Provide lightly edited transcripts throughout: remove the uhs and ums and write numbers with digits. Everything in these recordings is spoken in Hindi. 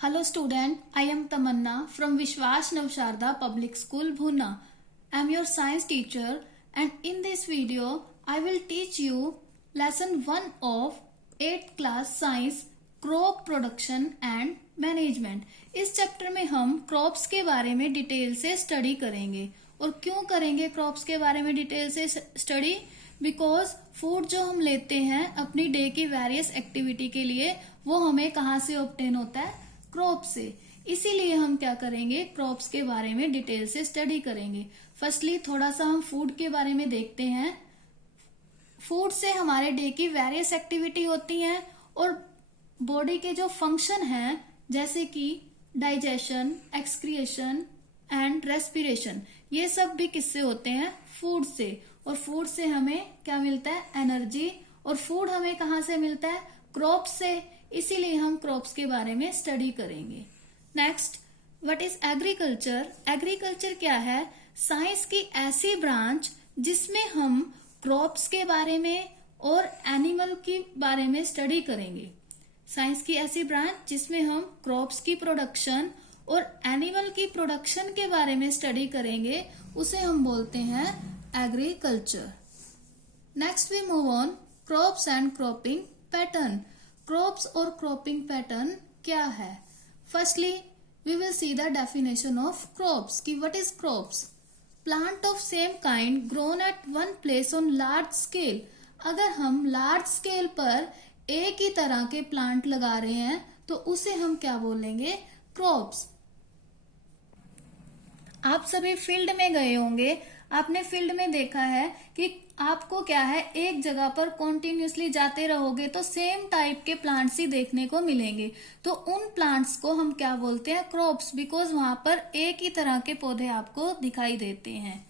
Hello student, I am Tamanna from Vishwas Navsharda Public School Bhuna. I am your science teacher and in this video I will teach you lesson 1 of 8th class science crop production and management. इस चैप्टर में हम क्रॉप्स के बारे में डिटेल से स्टडी करेंगे। और क्यों करेंगे क्रॉप्स के बारे में डिटेल से स्टडी? बिकॉज फूड जो हम लेते हैं अपनी डे की वेरियस एक्टिविटी के लिए वो हमें कहाँ से ऑब्टेन होता है? क्रॉप से। इसीलिए हम क्या करेंगे? क्रॉप्स के बारे में डिटेल से स्टडी करेंगे। फर्स्टली थोड़ा सा हम फूड के बारे में देखते हैं। फूड से हमारे डे की वेरियस एक्टिविटी होती हैं और बॉडी के जो फंक्शन हैं जैसे कि डाइजेशन, एक्सक्रिएशन एंड रेस्पिरेशन, ये सब भी किससे होते हैं? फूड से। और फूड से हमें क्या मिलता है? एनर्जी। और फूड हमें कहाँ से मिलता है? क्रॉप से। इसीलिए हम क्रॉप्स के बारे में स्टडी करेंगे। Next, what is agriculture? Agriculture क्या है? साइंस की ऐसी ब्रांच जिसमें हम क्रॉप्स के बारे में और एनिमल के बारे में स्टडी करेंगे। साइंस की ऐसी ब्रांच जिसमें हम क्रॉप्स की प्रोडक्शन और एनिमल की प्रोडक्शन के बारे में स्टडी करेंगे, उसे हम बोलते हैं agriculture. Next we move on, crops and cropping pattern. Crops और क्रॉपिंग पैटर्न क्या है? Firstly we will see the definition of crops कि what is crops? Plant of same kind grown at one place on large scale. अगर हम लार्ज स्केल पर एक ही तरह के प्लांट लगा रहे हैं तो उसे हम क्या बोलेंगे? क्रॉप्स। आप सभी फील्ड में गए होंगे, आपने फील्ड में देखा है कि आपको क्या है, एक जगह पर कॉन्टिन्यूसली जाते रहोगे तो सेम टाइप के प्लांट्स ही देखने को मिलेंगे। तो उन प्लांट्स को हम क्या बोलते हैं? क्रॉप्स। बिकॉज वहां पर एक ही तरह के पौधे आपको दिखाई देते हैं।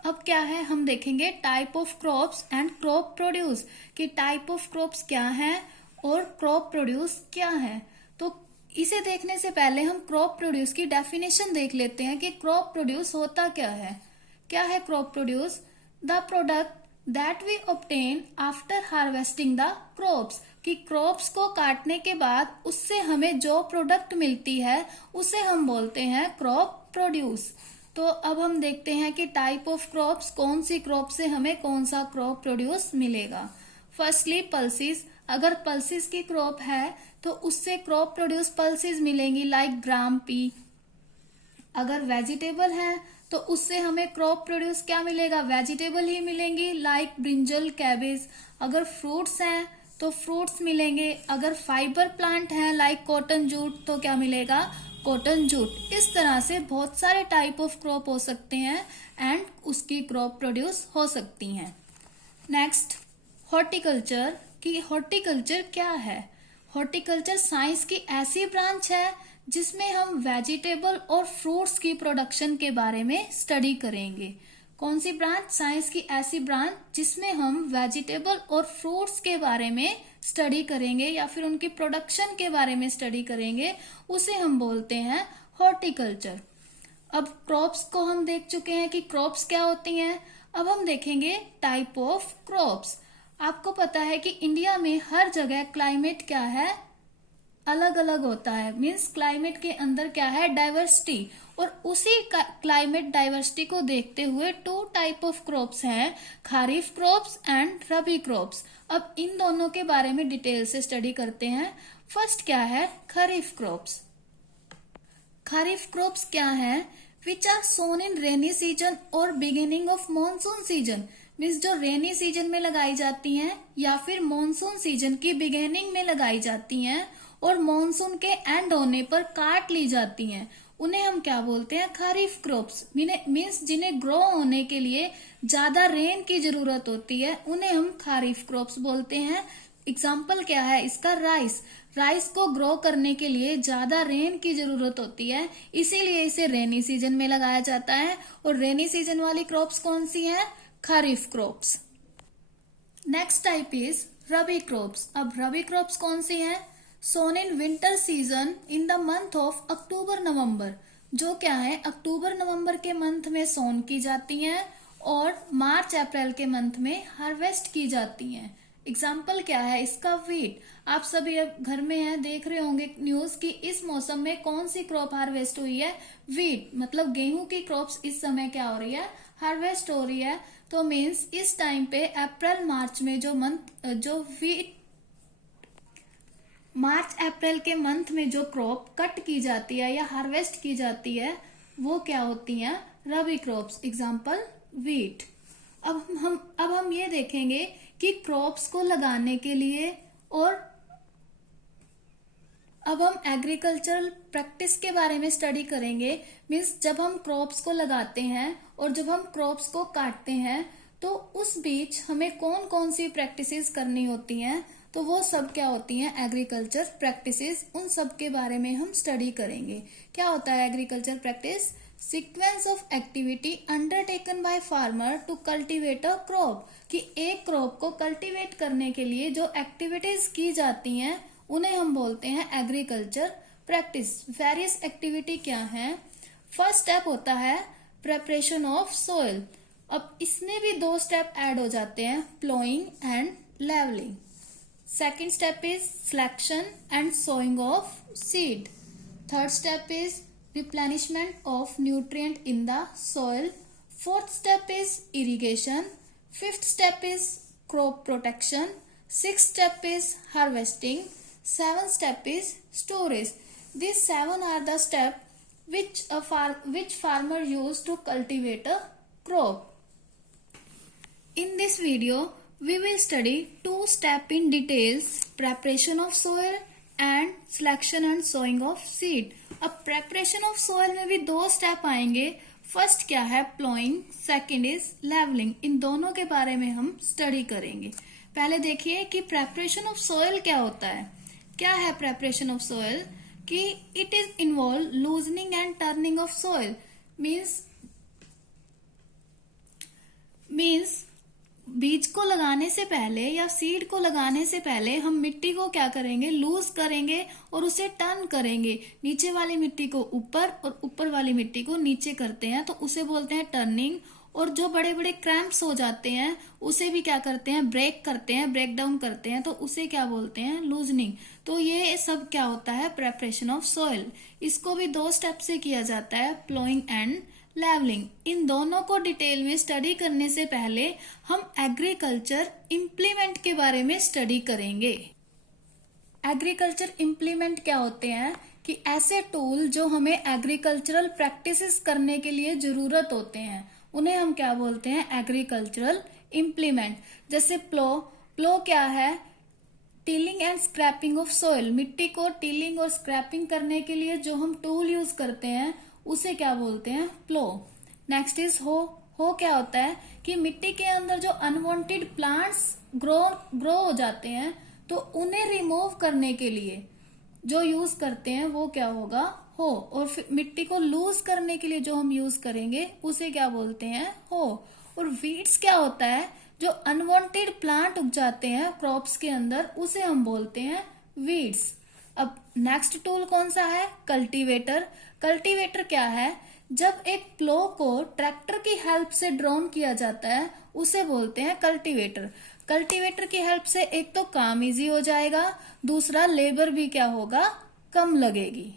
अब क्या है, हम देखेंगे type of crops and crop produce कि टाइप ऑफ क्रॉप्स क्या है और क्रॉप प्रोड्यूस क्या है। तो इसे देखने से पहले हम क्रॉप प्रोड्यूस की डेफिनेशन देख लेते हैं कि क्रॉप प्रोड्यूस होता क्या है। क्या है crop produce? The product that we obtain after harvesting the crops कि क्रॉप्स को काटने के बाद उससे हमें जो प्रोडक्ट मिलती है उसे हम बोलते हैं क्रॉप प्रोड्यूस। तो अब हम देखते हैं कि टाइप ऑफ क्रॉप्स, कौन सी क्रॉप से हमें कौन सा क्रॉप प्रोड्यूस मिलेगा। Firstly pulses. अगर पल्सिस की क्रॉप है तो उससे क्रॉप प्रोड्यूस पल्सिस मिलेंगी लाइक ग्राम पी। अगर वेजिटेबल है तो उससे हमें क्रॉप प्रोड्यूस क्या मिलेगा? वेजिटेबल ही मिलेंगी लाइक ब्रिंजल, कैबेज। अगर फ्रूट्स हैं तो फ्रूट्स मिलेंगे। अगर फाइबर प्लांट है लाइक कॉटन जूट तो क्या मिलेगा? Cotton jute. इस तरह से बहुत सारे टाइप ऑफ क्रॉप हो सकते हैं एंड उसकी क्रॉप प्रोड्यूस हो सकती हैं। नेक्स्ट, हॉर्टिकल्चर कि हॉर्टिकल्चर क्या है? हॉर्टिकल्चर साइंस की ऐसी ब्रांच है जिसमें हम वेजिटेबल और फ्रूट्स की प्रोडक्शन के बारे में स्टडी करेंगे। कौन सी ब्रांच? साइंस की ऐसी ब्रांच जिसमें हम वेजिटेबल और फ्रूट्स के बारे में स्टडी करेंगे या फिर उनकी प्रोडक्शन के बारे में स्टडी करेंगे, उसे हम बोलते हैं हॉर्टिकल्चर। अब क्रॉप्स को हम देख चुके हैं कि क्रॉप्स क्या होती हैं। अब हम देखेंगे टाइप ऑफ क्रॉप्स। आपको पता है कि इंडिया में हर जगह क्लाइमेट क्या है? अलग अलग होता है। मीन्स क्लाइमेट के अंदर क्या है? डाइवर्सिटी। और उसी क्लाइमेट डाइवर्सिटी को देखते हुए टू टाइप ऑफ क्रॉप्स हैं, kharif crops and rabi crops. अब इन दोनों के बारे में डिटेल से स्टडी करते हैं। फर्स्ट क्या है? खरीफ क्रॉप्स। खरीफ क्रॉप्स क्या है? Which are sown in rainy season और beginning of monsoon season. Means जो रेनी सीजन में लगाई जाती हैं या फिर मॉनसून सीजन की बिगिनिंग में लगाई जाती हैं और मॉनसून के एंड होने पर काट ली जाती हैं, उन्हें हम क्या बोलते हैं? खरीफ क्रॉप्स। मीन्स जिन्हें ग्रो होने के लिए ज्यादा रेन की जरूरत होती है उन्हें हम खरीफ क्रॉप्स बोलते हैं। एग्जाम्पल क्या है इसका? राइस। राइस को ग्रो करने के लिए ज्यादा रेन की जरूरत होती है, इसीलिए इसे रेनी सीजन में लगाया जाता है। और रेनी सीजन वाली क्रॉप्स कौन सी हैं? Kharif crops. Next type is rabi crops. अब रबी क्रॉप्स कौन सी हैं? Sown in winter season in the month of October November. जो क्या है? अक्टूबर नवंबर के मंथ में सोन की जाती हैं और मार्च अप्रैल के मंथ में हार्वेस्ट की जाती हैं। एग्जाम्पल क्या है इसका? वीट। आप सभी अब घर में हैं, देख रहे होंगे न्यूज कि इस मौसम में कौन सी क्रॉप हार्वेस्ट हुई है? वीट। मतलब गेहूं की क्रॉप्स इस समय क्या हो रही है? हार्वेस्ट हो रही है। तो मीन्स इस टाइम पे अप्रैल मार्च में जो वीट, मार्च अप्रैल के मंथ में जो क्रॉप कट की जाती है या हार्वेस्ट की जाती है वो क्या होती हैं? रबी क्रॉप्स। Example wheat. अब हम ये देखेंगे कि क्रॉप्स को लगाने के लिए, और अब हम एग्रीकल्चरल प्रैक्टिस के बारे में स्टडी करेंगे। मीन्स जब हम क्रॉप्स को लगाते हैं और जब हम क्रॉप्स को काटते हैं तो उस बीच हमें कौन कौन सी प्रैक्टिसेस करनी होती हैं, तो वो सब क्या होती हैं? Agriculture practices. उन सब के बारे में हम स्टडी करेंगे। क्या होता है agriculture practice? Sequence of activity undertaken by farmer to cultivate a crop. कि एक क्रॉप को कल्टीवेट करने के लिए जो एक्टिविटीज की जाती हैं उन्हें हम बोलते हैं एग्रीकल्चर प्रैक्टिस। वेरियस एक्टिविटी क्या है? फर्स्ट स्टेप होता है प्रेपरेशन ऑफ सोइल। अब इसमें भी दो स्टेप ऐड हो जाते हैं, ploughing and levelling. Second step is selection and sowing of seed. Third step is replenishment of nutrient in the soil. Fourth step is irrigation. Fifth step is crop protection. Sixth step is harvesting. Seventh step is storage. These seven are the steps which farmer use to cultivate a crop. In this video, we will study two steps in details: preparation of soil and selection and sowing of seed. अब प्रेपरेशन ऑफ सोइल में भी दो स्टेप आएंगे। फर्स्ट क्या है? प्लोइंग। Second is levelling. इन दोनों के बारे में हम स्टडी करेंगे। पहले देखिए कि प्रेपरेशन ऑफ सोइल क्या होता है। क्या है प्रेपरेशन ऑफ सोइल? कि it is involve loosening and turning of soil. Means बीज को लगाने से पहले या सीड को लगाने से पहले हम मिट्टी को क्या करेंगे? लूज करेंगे और उसे टर्न करेंगे। नीचे वाली मिट्टी को ऊपर और ऊपर वाली मिट्टी को नीचे करते हैं, तो उसे बोलते हैं टर्निंग। और जो बड़े बड़े क्रैम्प्स हो जाते हैं उसे भी क्या करते हैं? ब्रेक करते हैं, ब्रेक डाउन करते हैं, तो उसे क्या बोलते हैं? लूजनिंग। तो ये सब क्या होता है? Preparation of soil. इसको भी दो स्टेप से किया जाता है, प्लोइंग एंड लेवलिंग। इन दोनों को डिटेल में स्टडी करने से पहले हम एग्रीकल्चर इम्प्लीमेंट के बारे में स्टडी करेंगे। एग्रीकल्चर इम्प्लीमेंट क्या होते हैं? कि ऐसे टूल जो हमें एग्रीकल्चरल प्रैक्टिसेस करने के लिए जरूरत होते हैं उन्हें हम क्या बोलते हैं? Agricultural implement. जैसे प्लो क्या है? Tilling and scraping of soil. मिट्टी को टिलिंग और स्क्रैपिंग करने के लिए जो हम टूल यूज करते हैं उसे क्या बोलते हैं? प्लो। नेक्स्ट इज हो क्या होता है? कि मिट्टी के अंदर जो अनवांटेड प्लांट्स ग्रो हो जाते हैं तो उन्हें रिमूव करने के लिए जो यूज करते हैं वो क्या होगा? हो। और फिर मिट्टी को लूज करने के लिए जो हम यूज करेंगे उसे क्या बोलते हैं? हो। और वीड्स क्या होता है? जो अनवांटेड प्लांट उग जाते हैं क्रॉप्स के अंदर उसे हम बोलते हैं वीड्स। अब नेक्स्ट टूल कौन सा है? कल्टीवेटर। कल्टीवेटर क्या है? जब एक प्लो को ट्रैक्टर की हेल्प से ड्रोन किया जाता है उसे बोलते हैं कल्टीवेटर। कल्टीवेटर की हेल्प से एक तो काम इजी हो जाएगा, दूसरा लेबर भी क्या होगा? कम लगेगी।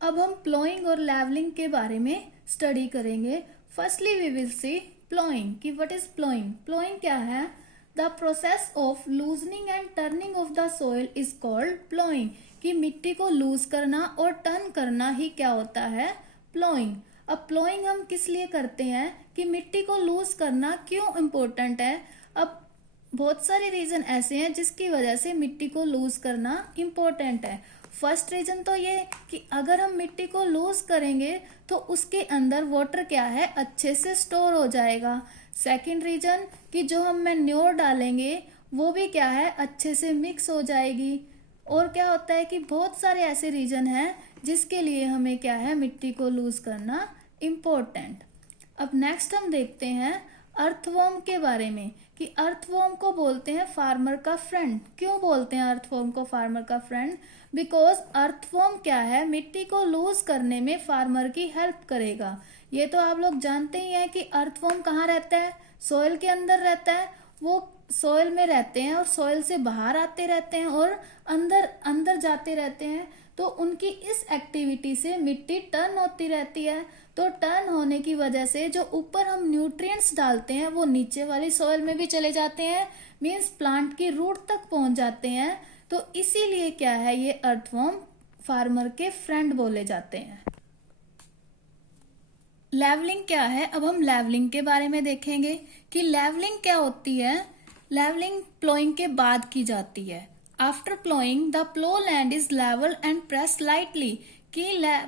अब हम प्लोइंग और लेवलिंग के बारे में स्टडी करेंगे। Firstly we will see ploughing. कि व्हाट इज प्लोइंग? प्लोइंग क्या है? The process of loosening and turning of the soil is called ploughing. कि मिट्टी को लूज करना और टर्न करना ही क्या होता है? प्लोइंग। अब प्लोइंग हम किस लिए करते हैं? कि मिट्टी को लूज करना क्यों इम्पोर्टेंट है? अब बहुत सारे रीजन ऐसे हैं जिसकी वजह से मिट्टी को लूज करना इम्पोर्टेंट है। फर्स्ट रीजन तो ये कि अगर हम मिट्टी को लूज करेंगे तो उसके अंदर वाटर क्या है? अच्छे से स्टोर हो जाएगा। सेकंड रीजन कि जो हम मैन्योर डालेंगे वो भी क्या है? अच्छे से मिक्स हो जाएगी। और क्या होता है कि बहुत सारे ऐसे रीजन हैं जिसके लिए हमें क्या है? मिट्टी को लूज करना इम्पोर्टेंट। अब नेक्स्ट हम देखते हैं अर्थवर्म के बारे में। कि अर्थवर्म को बोलते हैं फार्मर का फ्रेंड। क्यों बोलते हैं अर्थवर्म को फार्मर का फ्रेंड? बिकॉज अर्थवर्म क्या है? मिट्टी को लूज करने में फार्मर की हेल्प करेगा। ये तो आप लोग जानते ही हैं कि अर्थवर्म कहाँ रहता है? सॉइल के अंदर रहता है। वो सॉइल में रहते हैं और सॉइल से बाहर आते रहते हैं और अंदर अंदर जाते रहते हैं। तो उनकी इस एक्टिविटी से मिट्टी टर्न होती रहती है। तो टर्न होने की वजह से जो ऊपर हम न्यूट्रिएंट्स डालते हैं वो नीचे वाली सॉइल में भी चले जाते हैं, मीन्स प्लांट की रूट तक पहुंच जाते हैं। तो इसीलिए क्या है, ये अर्थवर्म फार्मर के फ्रेंड बोले जाते हैं। लेवलिंग क्या है, अब हम लेवलिंग के बारे में देखेंगे कि लेवलिंग क्या होती है। लेवलिंग प्लोइंग के बाद की जाती है। After ploughing the plough land is level and press lightly, कि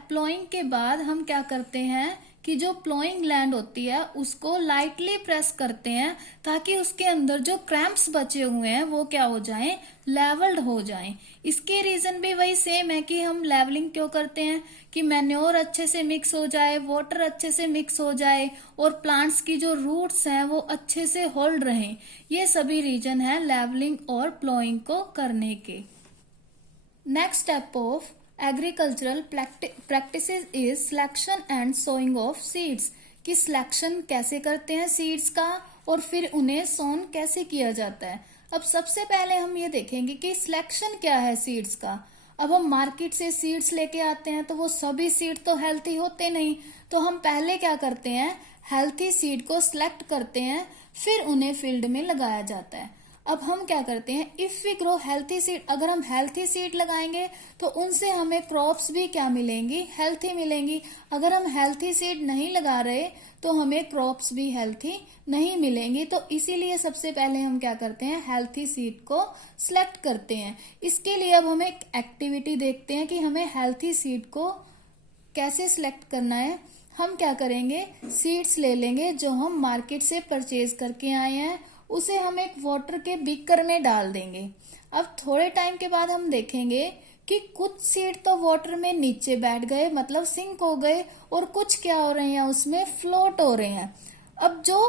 प्लोइंग के बाद हम क्या करते हैं कि जो प्लोइंग लैंड होती है उसको लाइटली प्रेस करते हैं ताकि उसके अंदर जो क्रैम्प्स बचे हुए हैं वो क्या हो जाएं, लेवल्ड हो जाएं। इसके रीजन भी वही सेम है कि हम लेवलिंग क्यों करते हैं कि मैन्योर अच्छे से मिक्स हो जाए, वाटर अच्छे से मिक्स हो जाए और प्लांट्स की जो रूट्स हैं वो अच्छे से होल्ड रहें। ये सभी रीजन है लेवलिंग और प्लोइंग को करने के। Next step of agricultural practices is selection and sowing of seeds, कि सिलेक्शन कैसे करते हैं सीड्स का और फिर उन्हें सोन कैसे किया जाता है। अब सबसे पहले हम ये देखेंगे कि सिलेक्शन क्या है सीड्स का। अब हम मार्केट से सीड्स लेके आते हैं तो वो सभी सीड तो हेल्थी होते नहीं, तो हम पहले क्या करते हैं, हेल्थी सीड को सिलेक्ट करते हैं, फिर उन्हें फील्ड में लगाया जाता है। अब हम क्या करते हैं, if we grow healthy seed, अगर हम हेल्थी सीड लगाएंगे तो उनसे हमें क्रॉप्स भी क्या मिलेंगी, हेल्थी मिलेंगी। अगर हम हेल्थी सीड नहीं लगा रहे तो हमें क्रॉप्स भी हेल्थी नहीं मिलेंगी। तो इसीलिए सबसे पहले हम क्या करते हैं, हेल्थी सीड को सिलेक्ट करते हैं। इसके लिए अब हम एक एक्टिविटी देखते हैं कि हमें हेल्थी सीड को कैसे सिलेक्ट करना है। हम क्या करेंगे, सीड्स ले लेंगे जो हम मार्केट से परचेज करके आए हैं, उसे हम एक वाटर के बीकर में डाल देंगे। अब थोड़े टाइम के बाद हम देखेंगे कि कुछ सीड तो वाटर में नीचे बैठ गए, मतलब सिंक हो गए, और कुछ क्या हो रहे हैं, उसमें फ्लोट हो रहे हैं। अब जो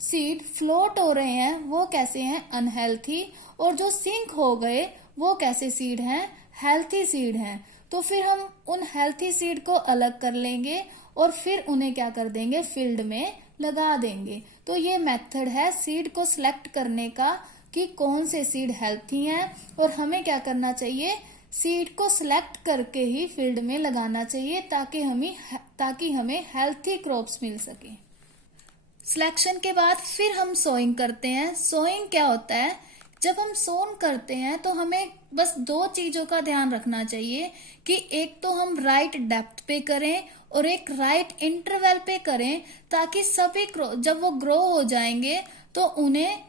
सीड फ्लोट हो रहे हैं वो कैसे हैं, अनहेल्थी, और जो सिंक हो गए वो कैसे सीड हैं, हेल्थी सीड हैं। तो फिर हम उन हेल्थी सीड को अलग कर लेंगे और फिर उन्हें क्या कर देंगे, फील्ड में लगा देंगे। तो ये मेथड है सीड को सिलेक्ट करने का कि कौन से सीड हेल्थी हैं, और हमें क्या करना चाहिए, सीड को सिलेक्ट करके ही फील्ड में लगाना चाहिए ताकि हमें हेल्थी क्रॉप्स मिल सके। सिलेक्शन के बाद फिर हम सोइंग करते हैं। सोइंग क्या होता है, जब हम सोन करते हैं तो हमें बस दो चीजों का ध्यान रखना चाहिए कि एक तो हम राइट डेप्थ पे करें और एक राइट इंटरवल पे करें, ताकि सभी जब वो ग्रो हो जाएंगे तो उन्हें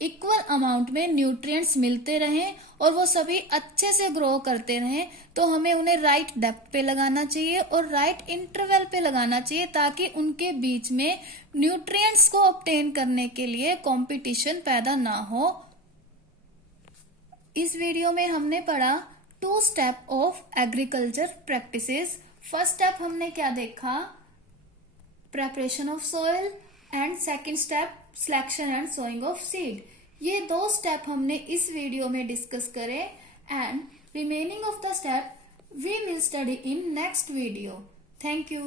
इक्वल अमाउंट में न्यूट्रिएंट्स मिलते रहें और वो सभी अच्छे से ग्रो करते रहें। तो हमें उन्हें राइट डेप्थ पे लगाना चाहिए और राइट इंटरवल पे लगाना चाहिए ताकि उनके बीच में न्यूट्रिएंट्स को ऑब्टेन करने के लिए कंपटीशन पैदा ना हो। इस वीडियो में हमने पढ़ा 2 step of agriculture practices. First step हमने क्या देखा, preparation of soil, and second step selection and sowing of seed. ये 2 स्टेप हमने इस वीडियो में डिस्कस करे, and remaining of the step we will study in next video. Thank you.